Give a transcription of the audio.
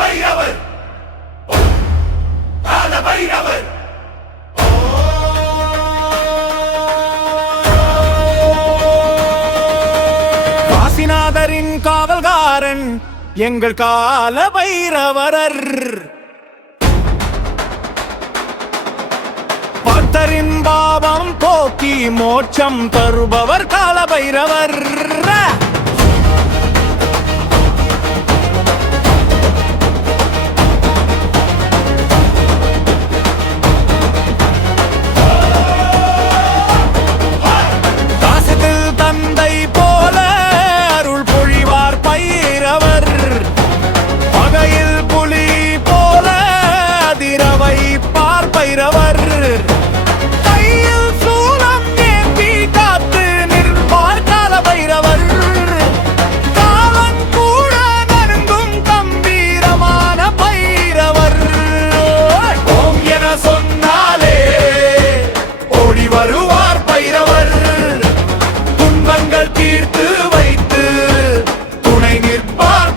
பைரவர் கால பைரவர் காசிநாதரின் காவல்காரன் எங்கள் கால பைரவரர். பக்தரின் பாவம் போக்கி மோட்சம் தருபவர் கால பைரவர். காசத்தில் தந்தை போல அருள் பொழிவார் பைரவர். பகையில் புலி போல அதிர வைப்பார் பைரவர். கையில் சூலம் ஏந்தி காத்து நிற்பார் கால பைரவர். காலன் கூட நடுங்கும் கம்பீரமான பைரவர். ஓம் என சொன்னாலே ஓடி வருவார் பைரவர். துன்பங்கள் தீர்த்து வைத்து துணை நிற்பார்